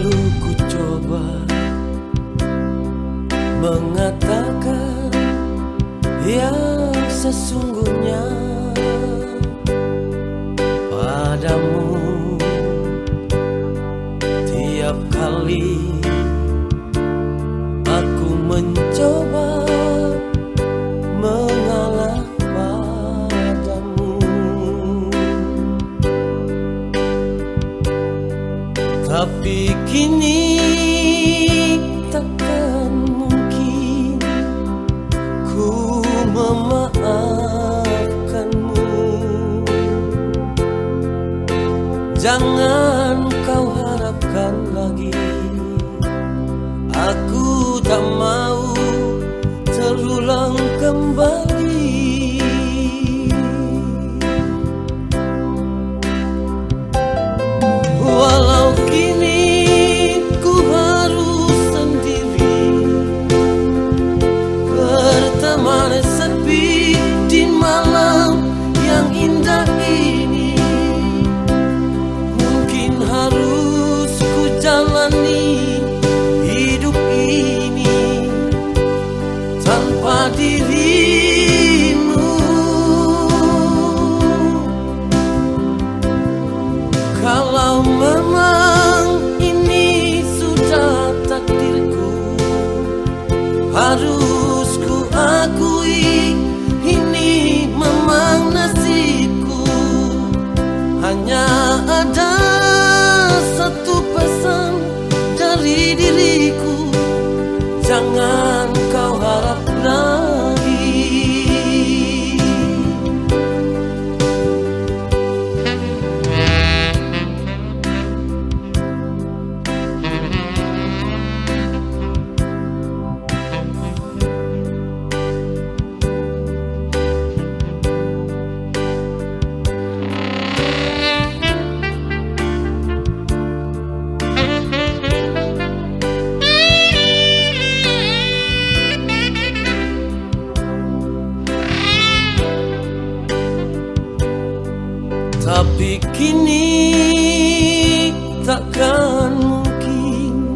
Lalu ku coba mengatakan yang sesungguhnya padamu. Tiap kali aku mencoba mengalah padamu, tapi kini takkan mungkin ku memaafkanmu. Jangan kau harapkan lagi, aku tak mau terulang kembali. Walau kini ku harus sendiri, berteman sepi di malam yang indah ini. Mungkin harus ku jalani hidup ini tanpa dirimu. Kalau memang ini sudah takdirku, harus ku akui ini memang nasibku. Hanya ada satu pesan dari diriku, jangan kau harap lagi. Tapi kini takkan mungkin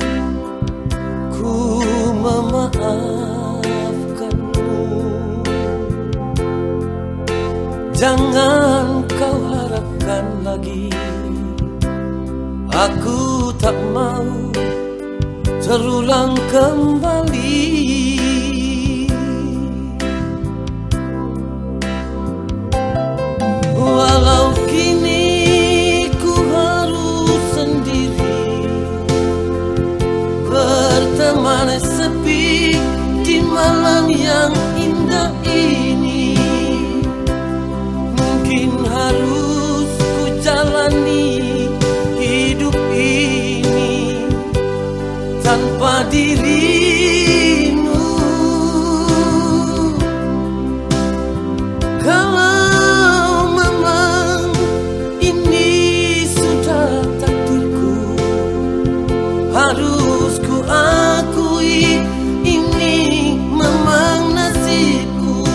ku memaafkanmu. Jangan kau harapkan lagi, aku tak mau terulang kembali. Walau kini ku harus sendiri, berteman sepi di malam yang indah ini. Mungkin harus ku jalani hidup ini tanpa dirimu. Kalau harus ku akui ini memang nasibku.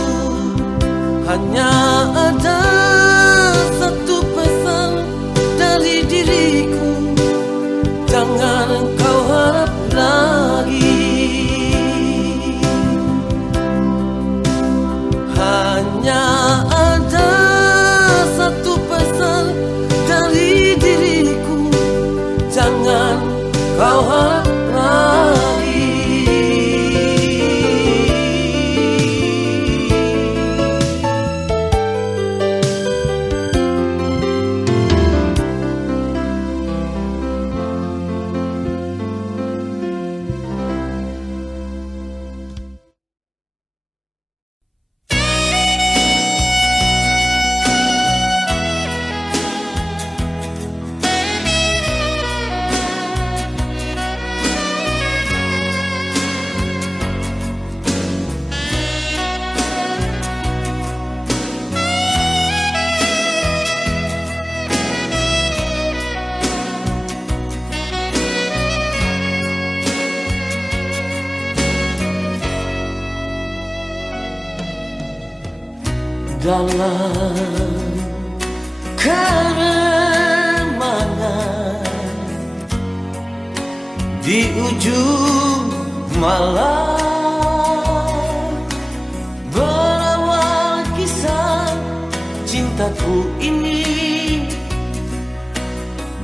Hanya ada satu pesan dari diriku, jangan kau harap lagi. Hanya ada satu pesan dari diriku, jangan kau harap lagi. Dalam keremanan di ujung malam. Berawal kisah cintaku ini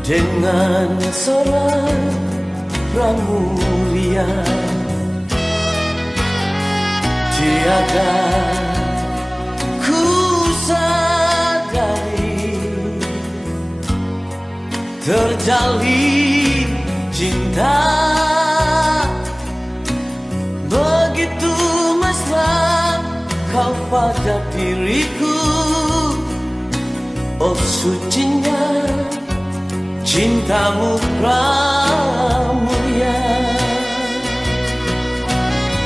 dengan seorang pramuria. Tiada ku sadari terjalin cinta begitu mesra kau pada diriku. Oh sucinya cintamu pramuria.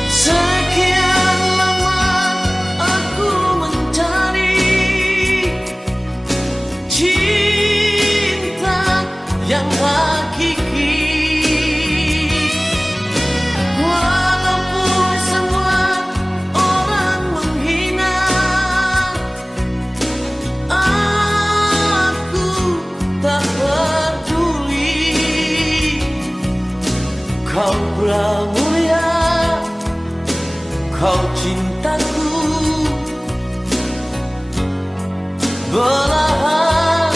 Sekian lama aku mencari cinta yang hakiki. Walaupun semua orang menghina, aku tak peduli. Kau pramuria, kau cintaku, belahan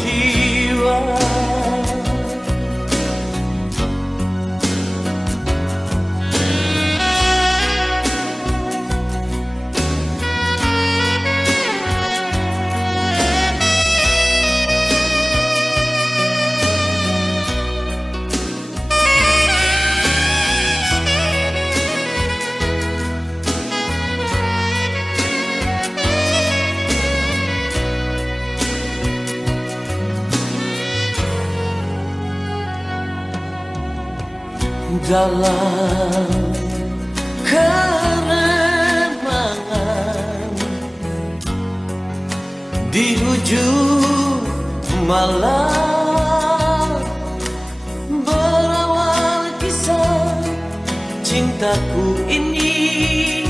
jiwa. Dalam keremangan di ujung malam, berawal kisah cintaku ini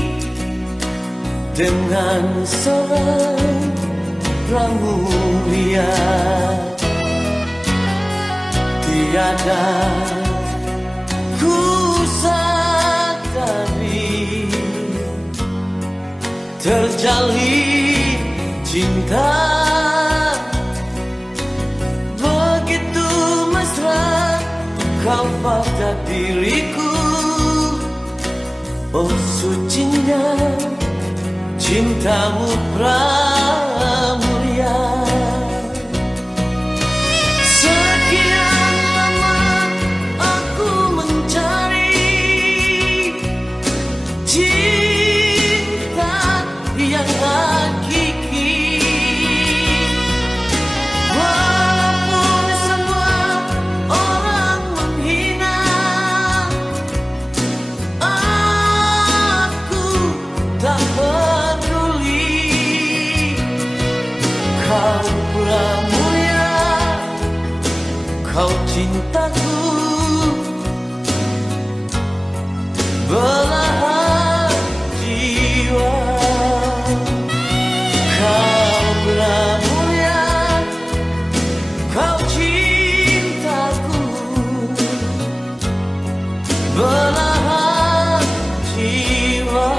dengan seorang pramuria. Tiada ku sadari terjalin cinta begitu mesra kau pada diriku. Oh sucinya cintamu pramuria. Kau cintaku, belahan jiwa. Kau pramuria, kau cintaku, belahan jiwa.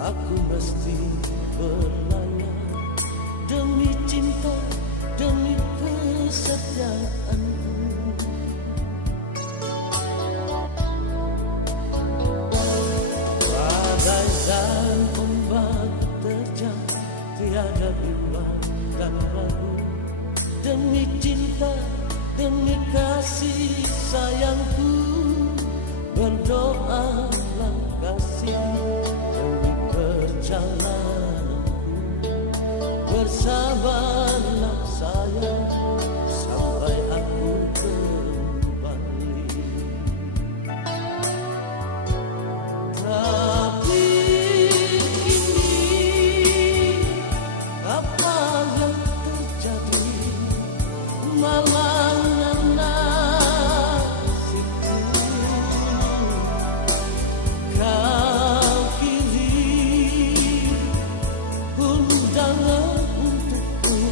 Aku mesti berlayar demi cinta, demi kesetiaan. Bagaikan ombak dan ragu. Demi cinta, demi kasih sayangku, berdoalah kasih. Demi perjalananku, bersabarlah sayang, sampai aku kembali. Tapi kini apa yang terjadi? Malangnya nasibku, kau kirim undangan untukku,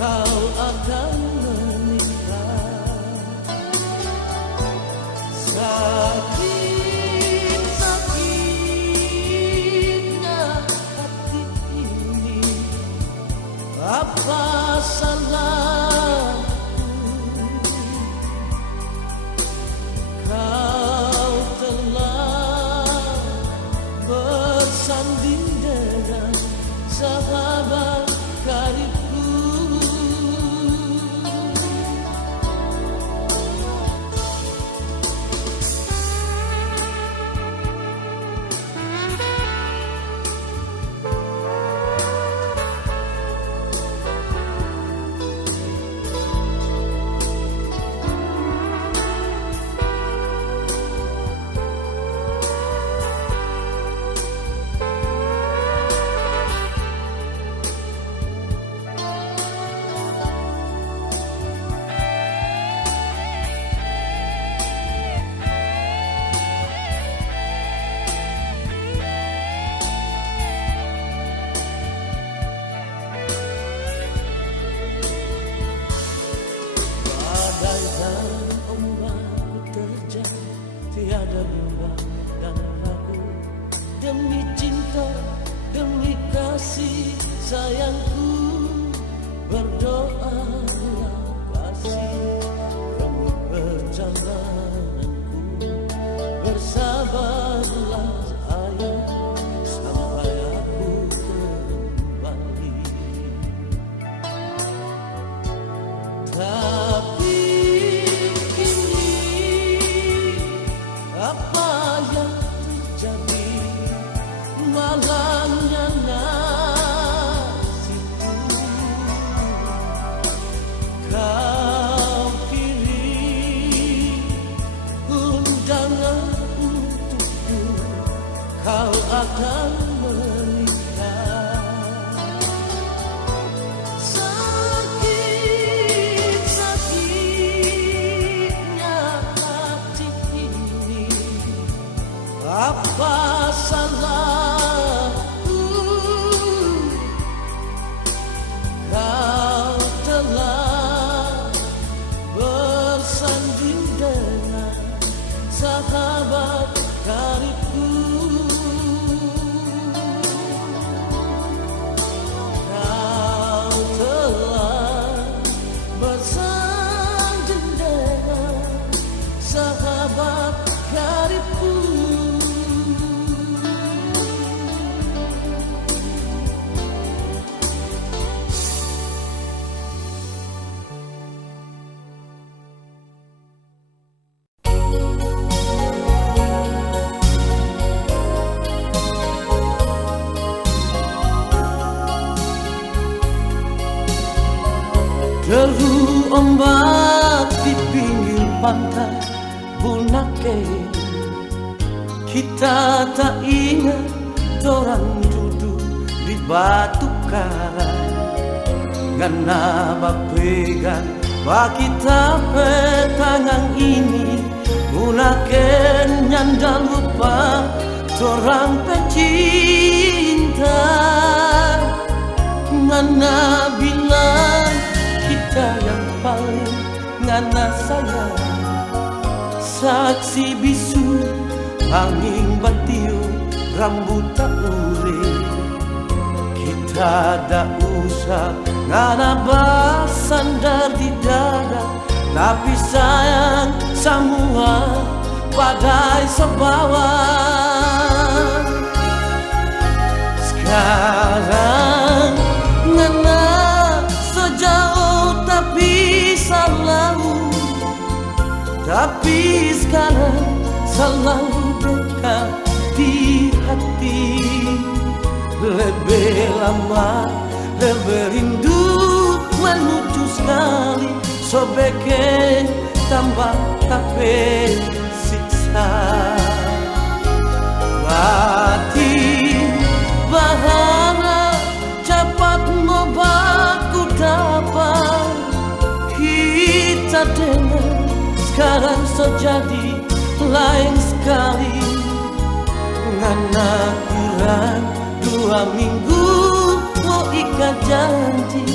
kau akan menikah. Sakit-sakitnya hati ini, apa salahku? Kau telah bersanding dengan sahabat karibku. Badai dan ombak terjang, tiada bimbang dan ragu. Demi cinta, demi kasih sayangku, berdoalah kasih. Demi perjalananku, bersabarlah sayang, sampai aku kembali. Tapi kini apa yang terjadi? Malangnya nasibku, kau kirim undangan untukku, kau akan menikah. Sakit-sakitnya hati ini, apa salahku? Kau telah bersanding dengan sahabat karibku. Kau telah bersanding dengan sahabat karibku. Deru ombak di pinggir pantai Bunake, kita tak ingat dorang duduk di batu karang. Ngana bapegang bak kita petangang ini, Bunake nyanda lupa dorang pecinta. Ngana bilang kita yang paling ngana sayang, saksi bisu angin batiup rambut tak ure. Kita tak usah ngana bersandar di dada, tapi sayang semua badai sebawa. Sekarang ngana tapi sekarang selalu dekat di hati. Lebih lama, lebih rindu menuju sekali, sobeke tambah tapi siksa. Batin bahana cepat mau baku dapat, kita dengar sekarang sejadi lain sekali. Ngana kurang 2 minggu mau ikat janji,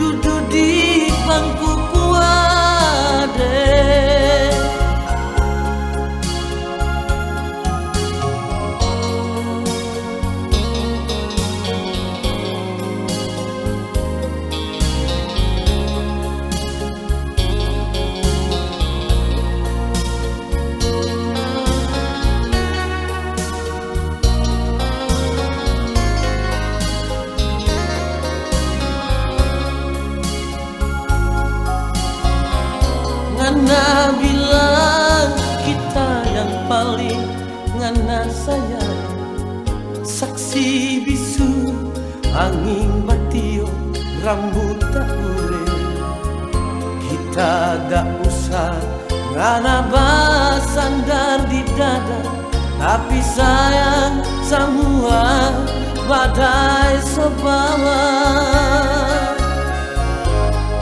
duduk di bangku kuade. Ngana bilang kita yang paling ngana sayang, saksi bisu angin batio rambut tak ure. Kita dak usah ngana basandar di dada, tapi sayang semua badai sebawa.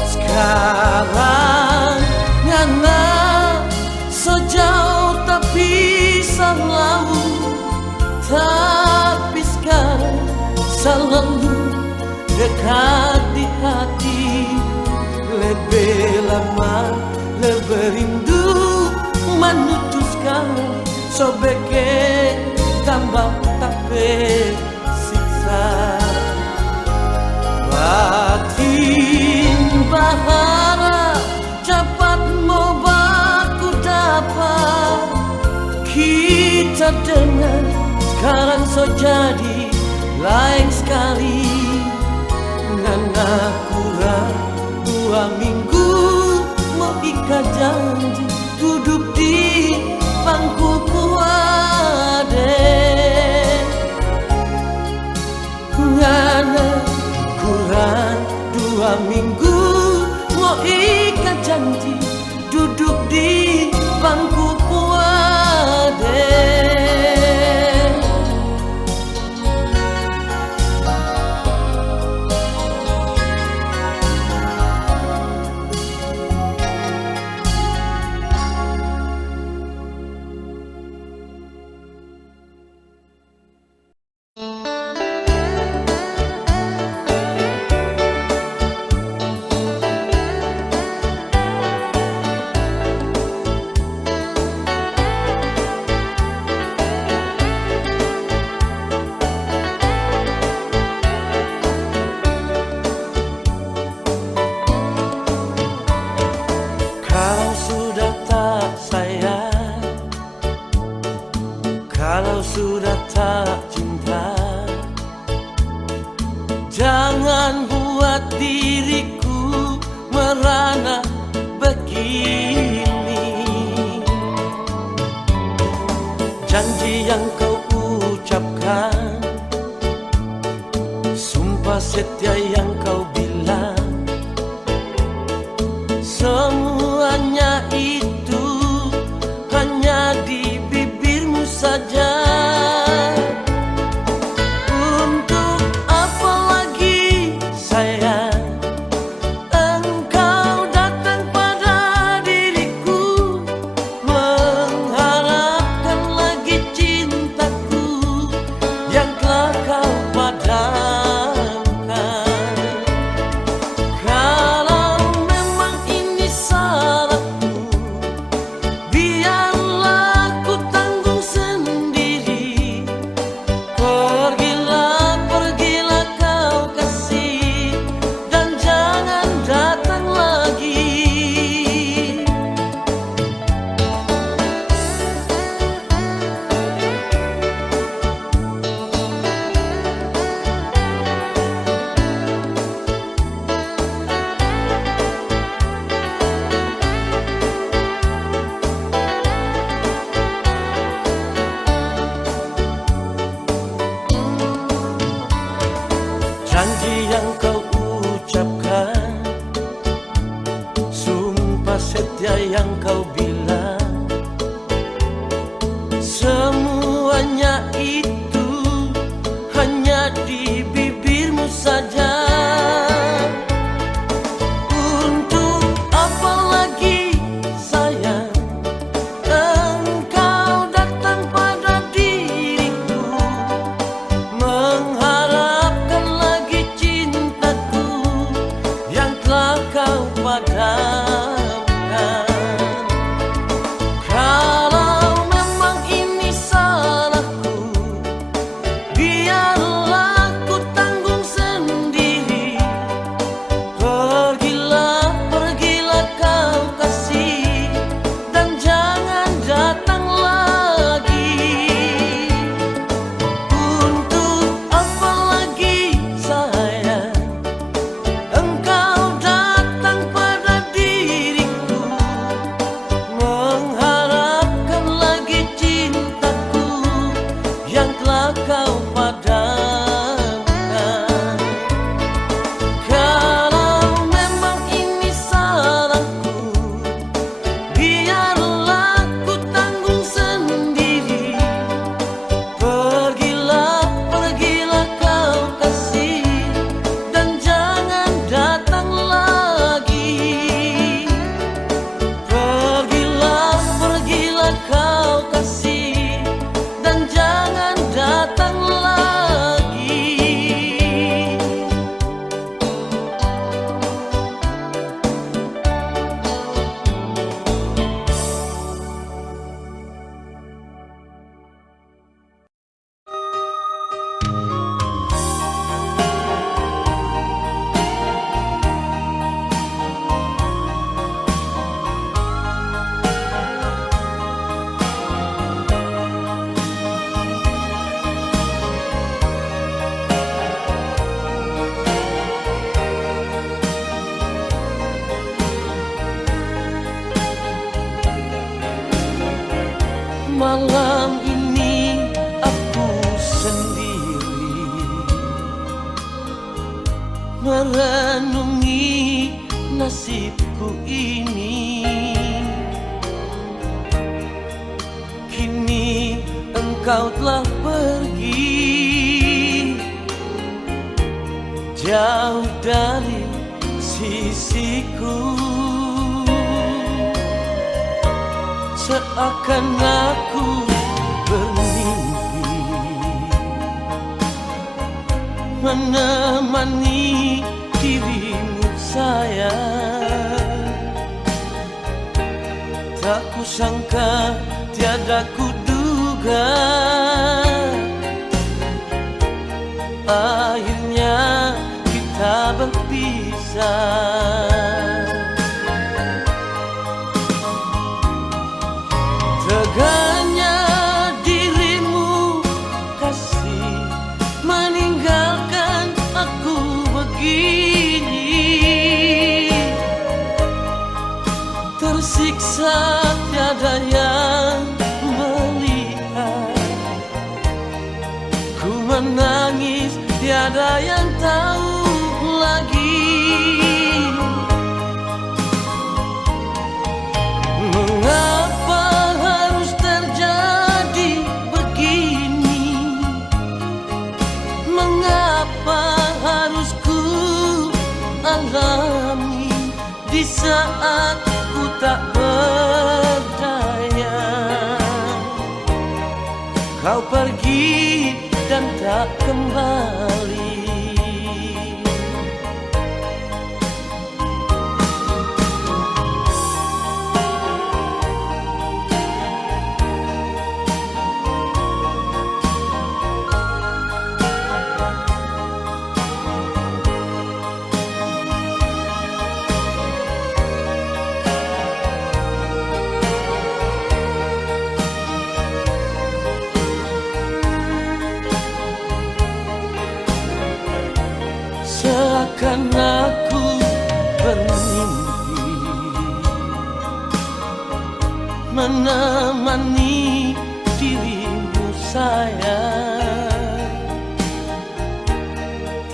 Sekarang ngana sejauh tapi selalu, tapi sekarang selalu dekat di hati. Lebih lama, lebih rindu menuju sekali, sobeke tambah tapi siksa. Batin bahara cepat mau baku dapat, kita dengar sekarang so jadi lain sekali. Ngana kurang 2 minggu mau ikat janji, duduk di bangku kuade. Ngana kurang 2 minggu mau ikat janji, duduk di bangku kuade. Kalau sudah tak cinta, jangan buat diriku merana begini. Janji yang kau ucapkan, sumpah setia yang kau bilang, semuanya itu hanya di bibirmu saja. Untuk apa lagi sayang engkau datang pada diriku, mengharapkan lagi cintaku yang telah kau padamkan. yang kau bilang, semuanya itu hanya di bibirmu saja. Untuk apa lagi sayang engkau datang pada diriku, mengharapkan lagi cintaku yang telah kau padamkan. Kalau memang ini salahku, biarlah ku tanggung sendiri. Pergilah, pergilah kau kasih, dan jangan datang lagi. Untuk apa lagi sayang engkau datang pada diriku, mengharapkan lagi cintaku yang telah kau padamkan. Kalau memang ini salahku, biarlah ku tanggung sendiri. Pergilah, pergilah kau kasih, dan jangan datang lagi. Pergilah, pergilah kau kasih, dan jangan datang lagi. Malam ini aku sendiri merenungi nasibku ini. Kini engkau telah pergi jauh dari sisiku. Seakan aku bermimpi menemani dirimu sayang. Tak kusangka, tiada kuduga, akhirnya kita berpisah. Teganya dirimu kasih, meninggalkan aku begini. Tersiksa, tiada yang melihat. Ku menangis, tiada yang tahu lagi. Mengapa harus terjadi begini? Mengapa harus ku alami di saat ku tak berdaya? Kau pergi dan tak kembali. Seakan aku bermimpi menemani dirimu sayang.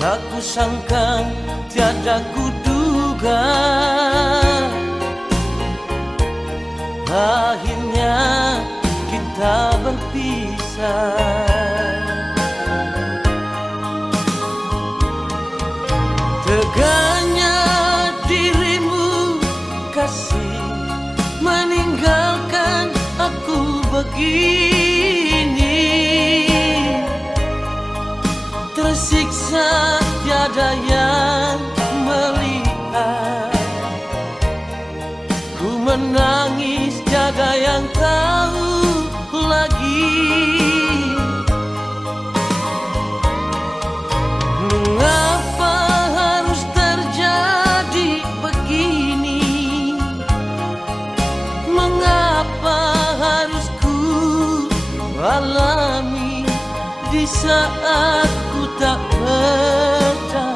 Tak kusangka, tiada kuduga, akhirnya kita berpisah. Teganya dirimu kasih meninggalkan aku begini, tersiksa tiada yang melihat, ku menangis tiada yang tahu lagi. Mengapa harus terjadi begini? Mengapa harus ku alami di saat ku tak percaya?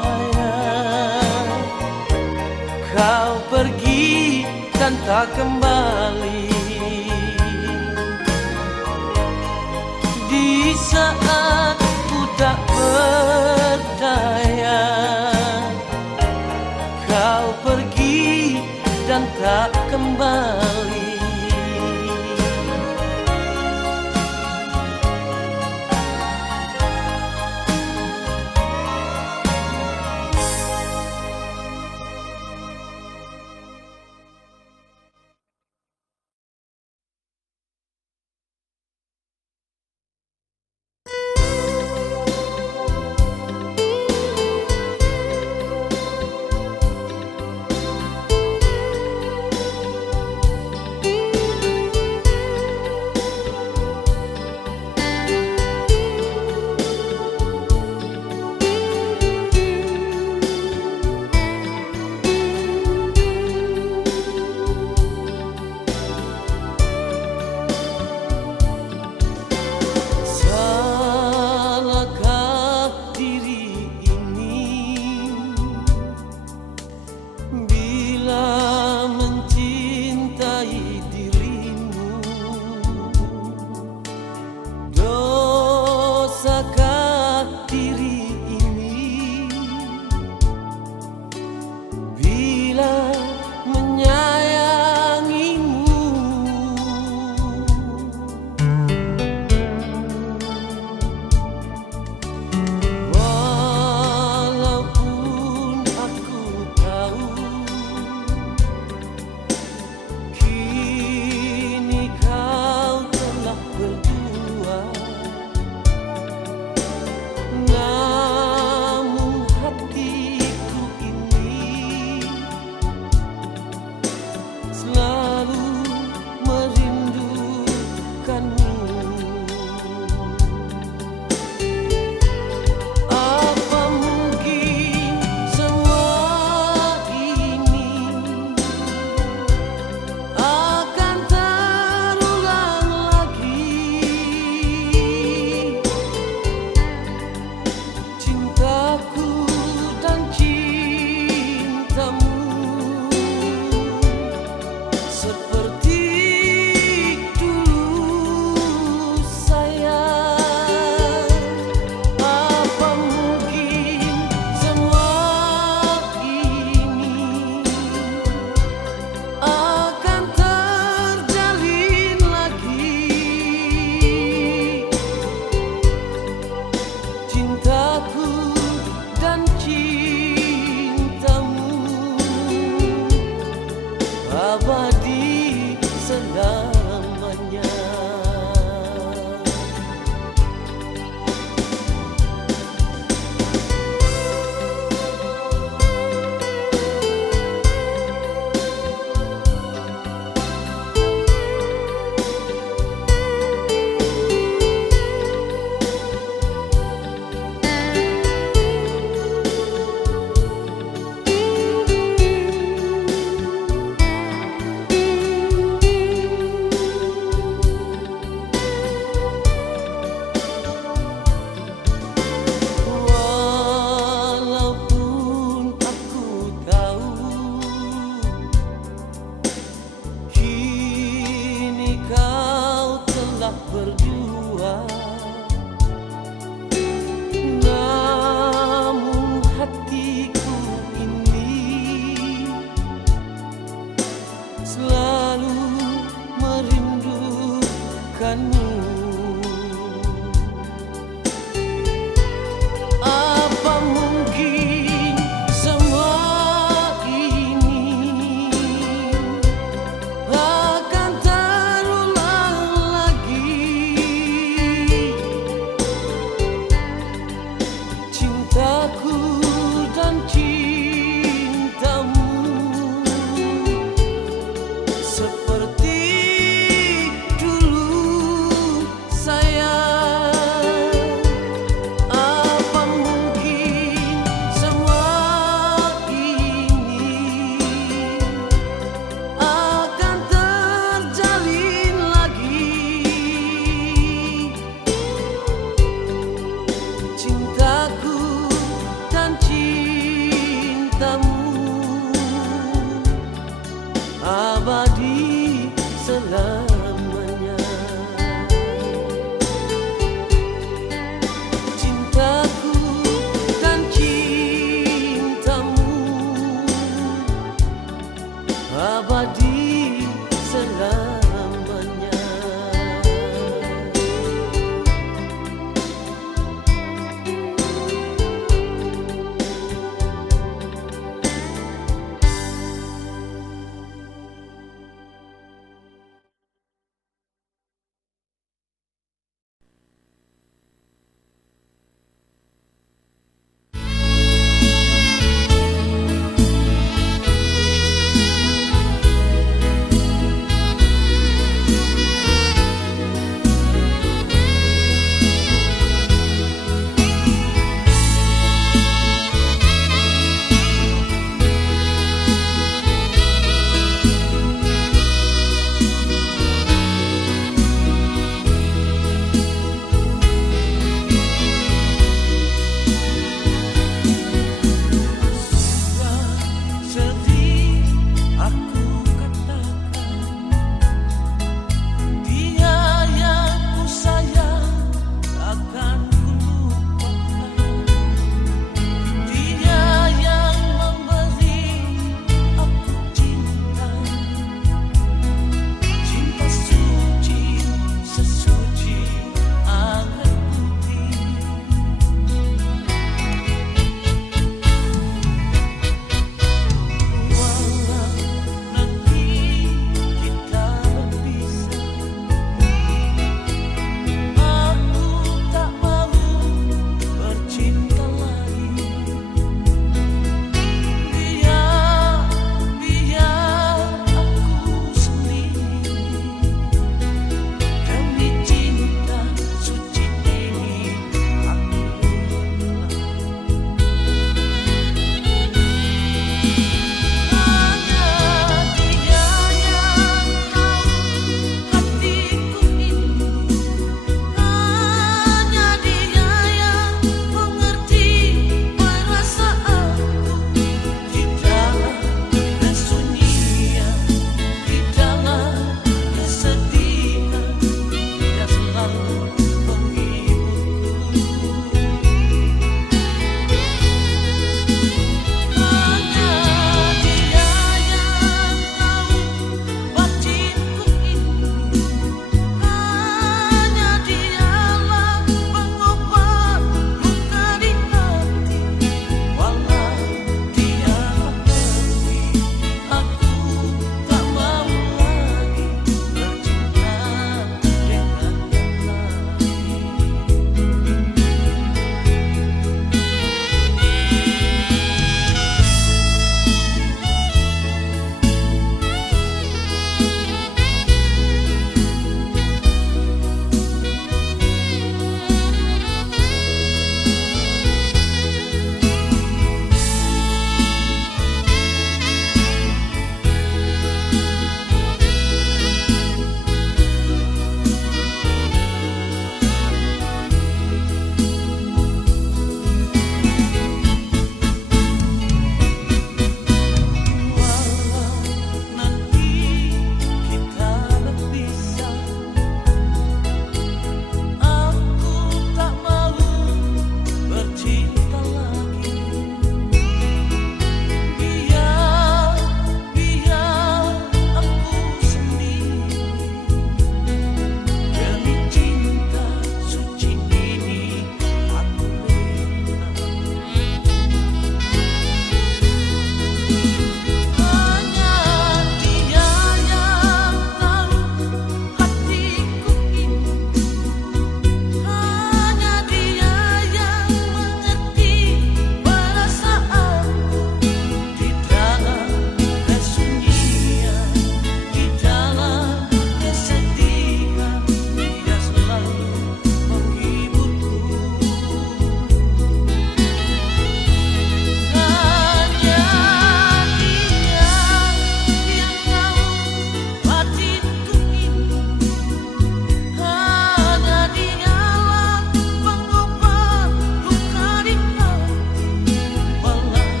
Kau pergi dan tak kembali di saat ku tak berdaya. Kau pergi dan tak kembali.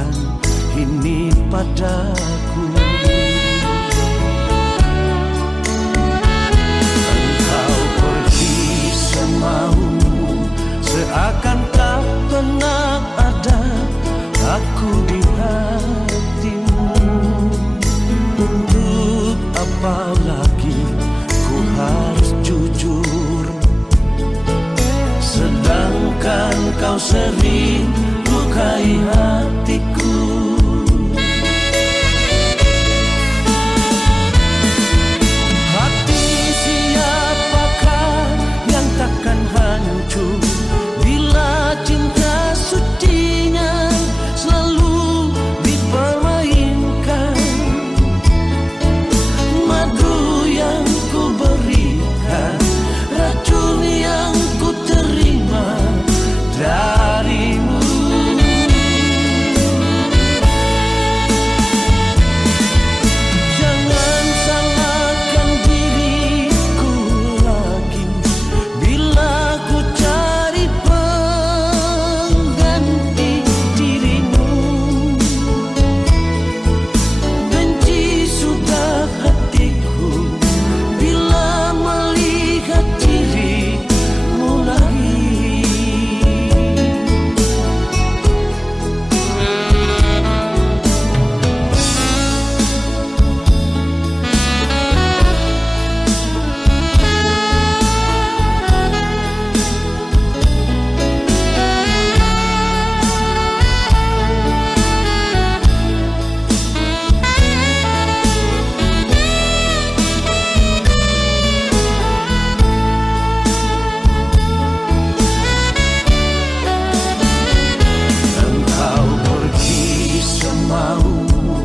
katakan ini padaku. Engkau pergi semaumu, seakan tak pernah ada aku di hatimu. Untuk apa lagi ku harus jujur, sedangkan kau sering lukai hatiku. Hati siapakah yang takkan hancur bila cinta sucinya selalu dipermainkan. Madu yang ku berikan, racun yang ku terima darimu. Jangan salahkan diriku lagi bila ku cari pengganti dirimu. Benci sudah hatiku bila melihat dirimu lagi. Engkau pergi semaumu,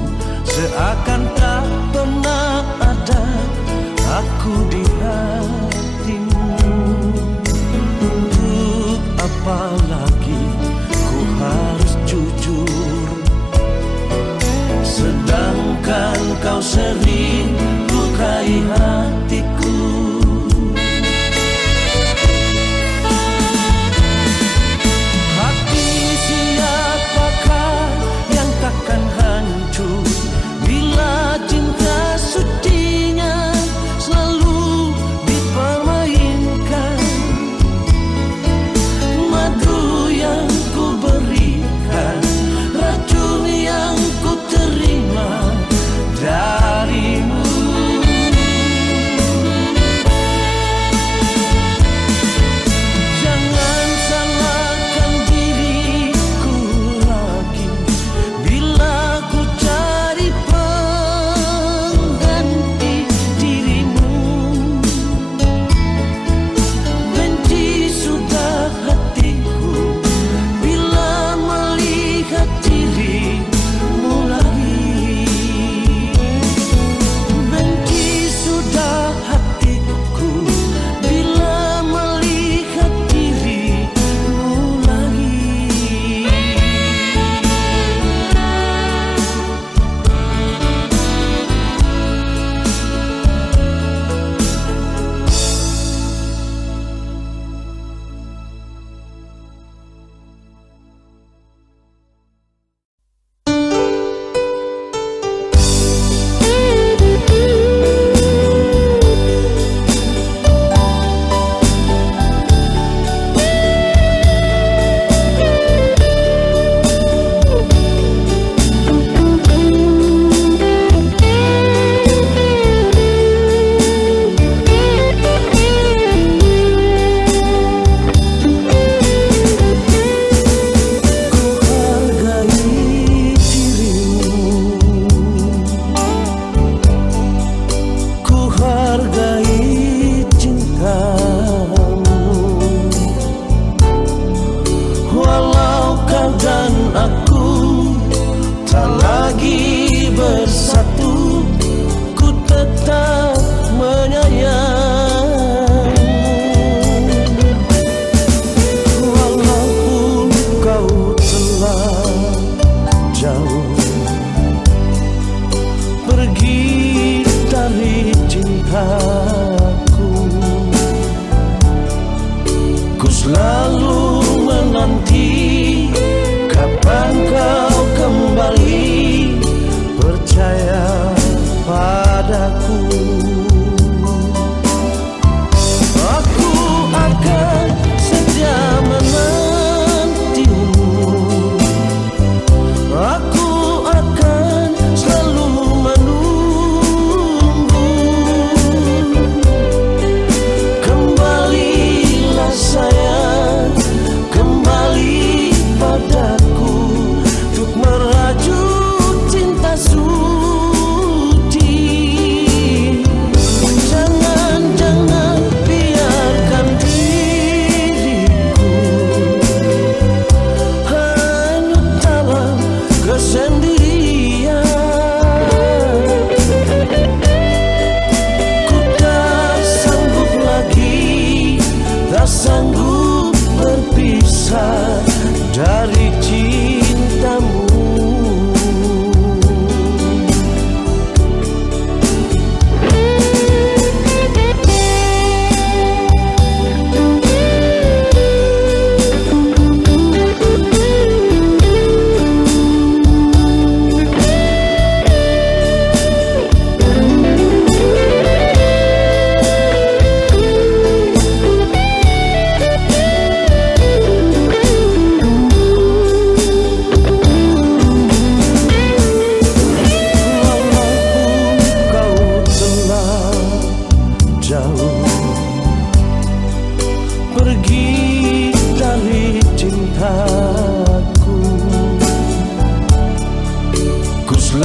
seakan tak pernah ada aku di hatimu. Untuk apa lagi ku harus jujur, sedangkan kau sering lukai hatiku. Hati siapakah yang takkan hancur bila cinta sucinya selalu dipermainkan. Madu yang ku berikan, racun yang ku terima darimu. Jangan salahkan diriku lagi bila ku cari pengganti dirimu. Benci sudah hatiku bila melihat dirimu lagi. Benci sudah hatiku bila melihat dirimu lagi. Ku hargai cintamu, walau kau dan aku tak lagi bersatu, ku tetap menyayangmu. Walaupun kau telah jauh pergi dari cintaku, ku selalu menanti kapan kau kembali.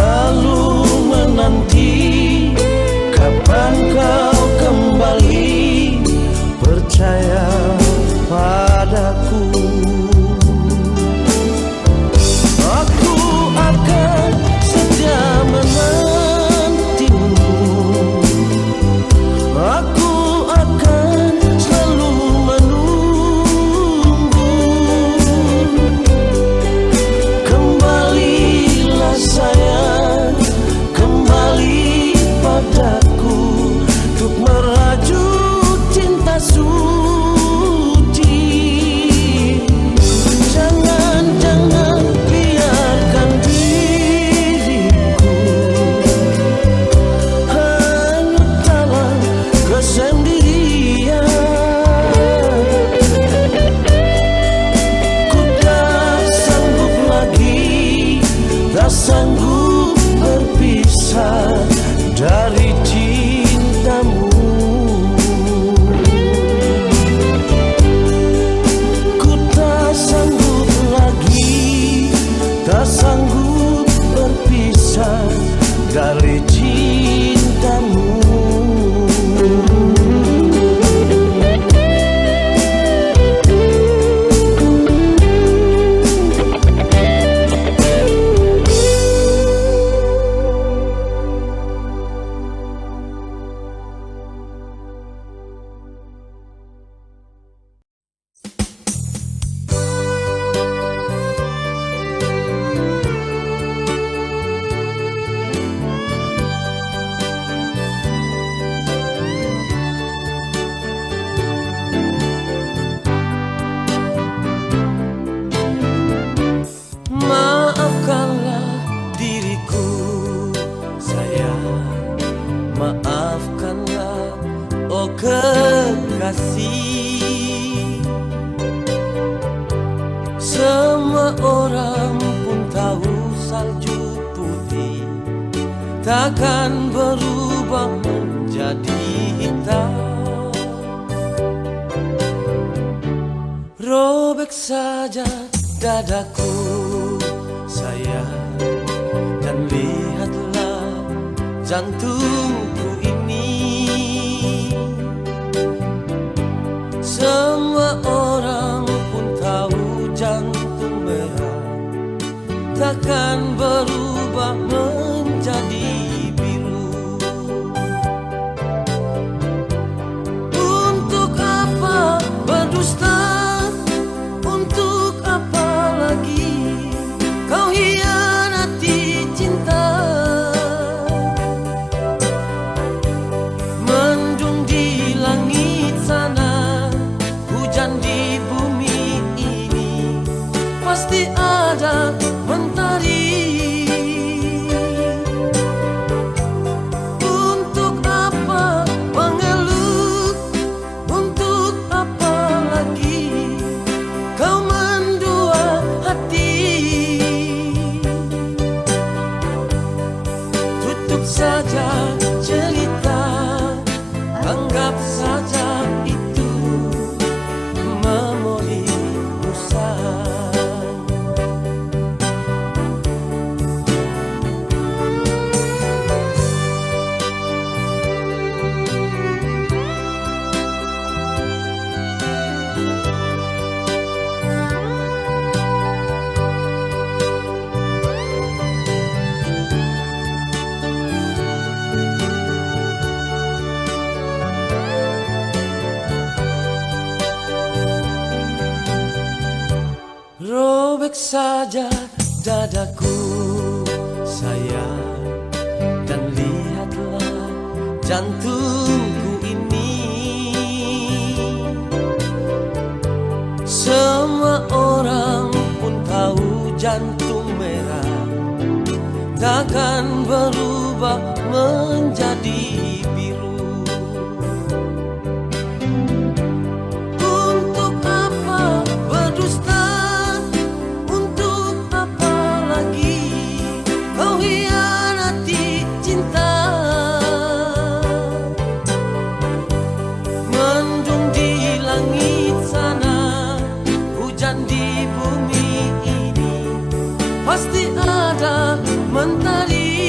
selalu menanti kapan kau kembali percaya padaku. Aku akan setia menantimu. Aku akan selalu menunggu. Kembalilah sayang, kembali padaku untuk merajut cinta suci. Jangan biarkan diriku hanyut dalam kesendirian. Ku tak sanggup lagi, tak sanggup berpisah dari cintamu. Ku tak sanggup lagi, tak sanggup berpisah dari cintamu. Maafkanlah diriku sayang, maafkanlah oh kekasih. Semua orang pun tahu salju putih takkan berubah menjadi hitam. Robek saja dadaku sayang, dan lihatlah jantungku ini. Semua orang pun tahu jantung merah takkan berubah menjadi biru. Untuk apa berdusta? Untuk apa lagi kau hianati cinta? Mendung di langit sana, hujan di bumi ini, pasti ada mentari. Untuk apa mengeluh? Untuk apa lagi kau mendua hati? Tutup saja cerita, anggap saja itu memori usang. Robek saja dadaku sayang, dan lihatlah jantungku ini. Semua orang pun tahu jantung merah takkan berubah menjadi biru. Untuk apa berdusta? Di bumi ini pasti ada mentari.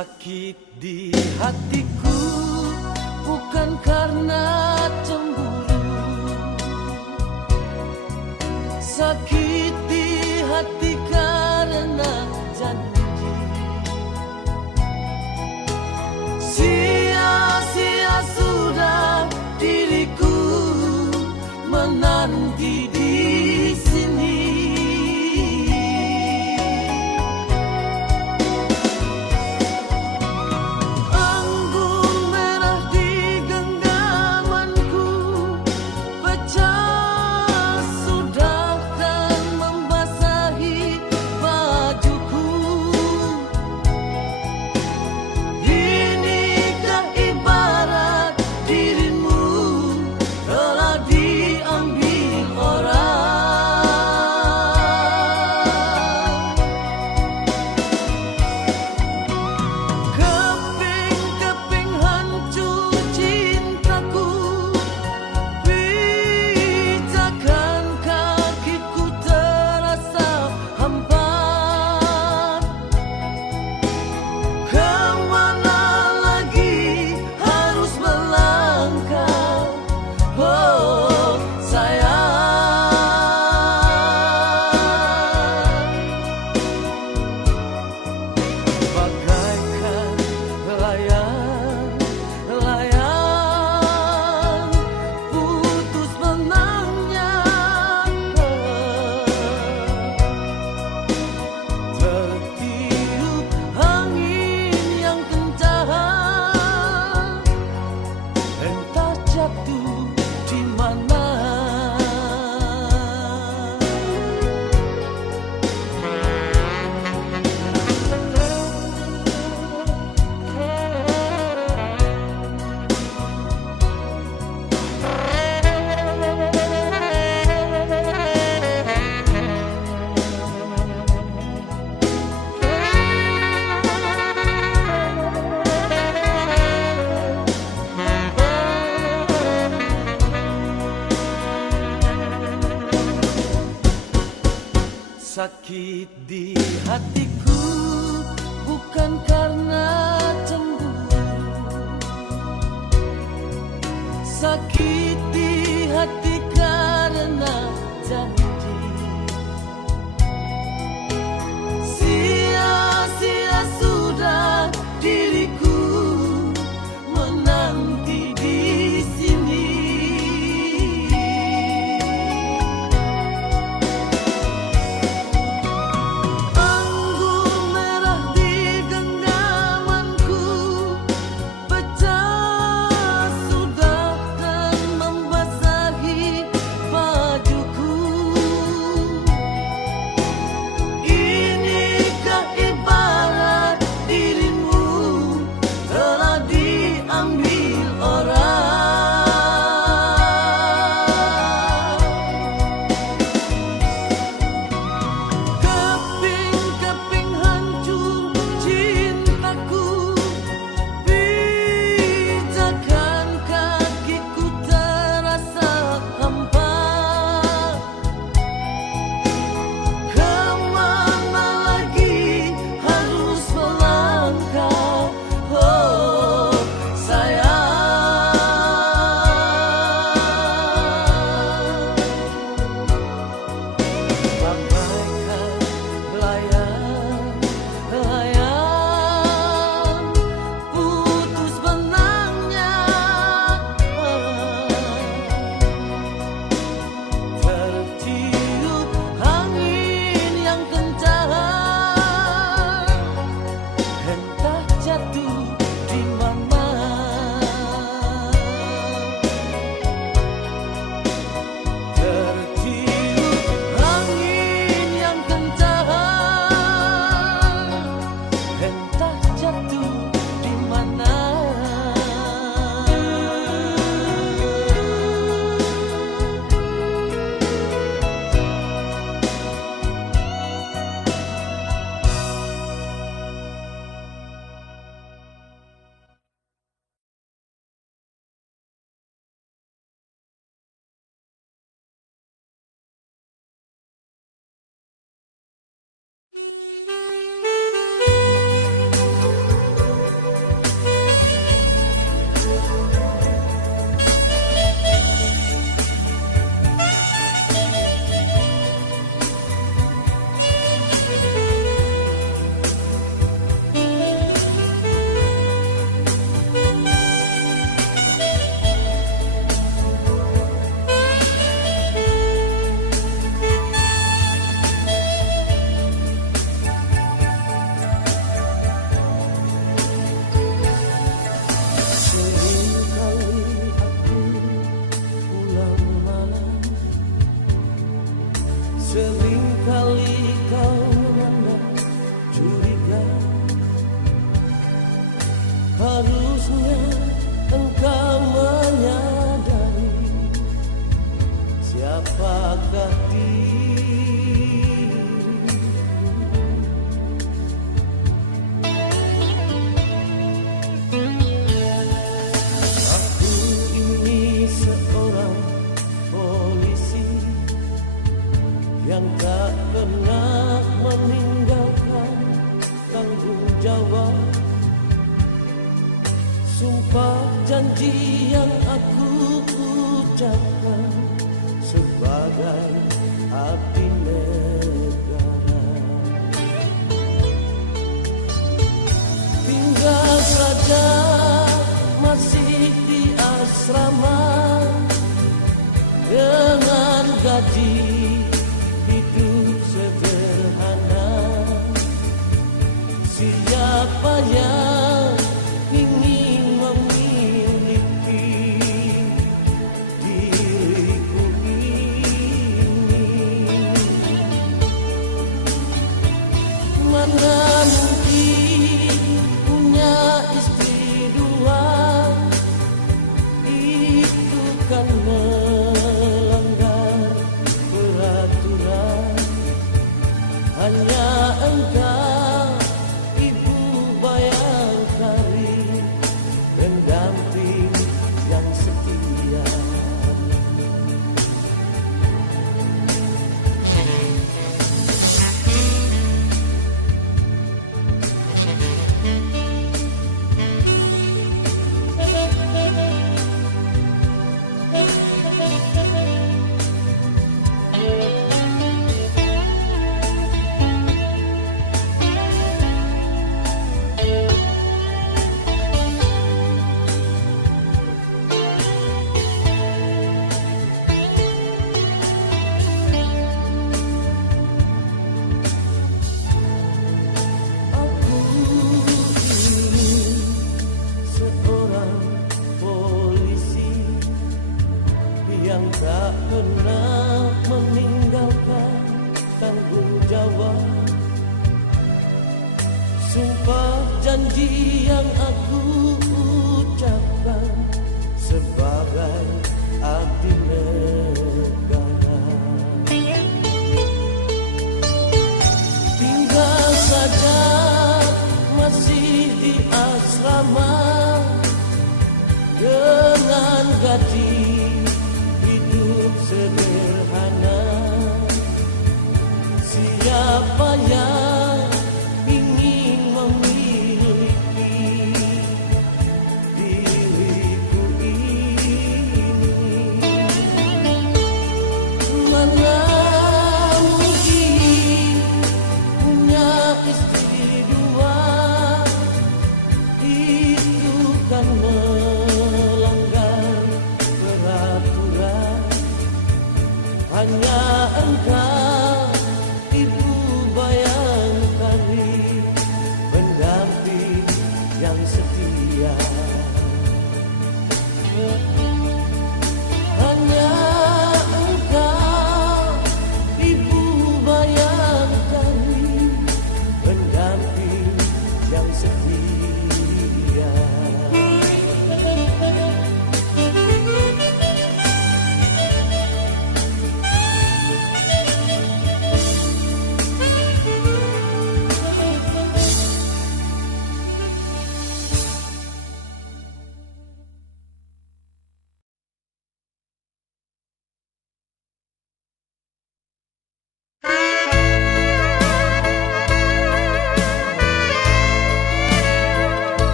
Sakit di hatiku bukan karena cemburu, sakit di hati karena janji. Sia-sia sudah diriku menanti di sini. Sakit di hatiku bukan karena cemburu, sakit di hati karena janji. Sia-sia sudah diriku menanti di sini. Bajuku Seringkali kau memandang curiga, harusnya engkau menyadari siapakah diriku. Aku ini seorang polisi yang tak pernah meninggalkan tanggung jawab. Sumpah janji yang aku ucapkan sebagai abdi negara. Tinggal saja masih di asrama dengan gaji hidup sederhana. Siapa yang ingin memiliki diriku ini? Mana mungkin punya istri dua, itu kan melanggar peraturan. Hanya engkau ibu Bayangkari, pendamping yang setia. Yang tak pernah meninggalkan tanggung jawab. Sumpah janji yang aku ucapkan sebagai abdi negara. Tinggal saja masih di asrama dengan gaji hidup sederhana. Siapa yang ingin memiliki diriku ini?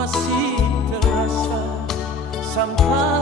masih terasa sampai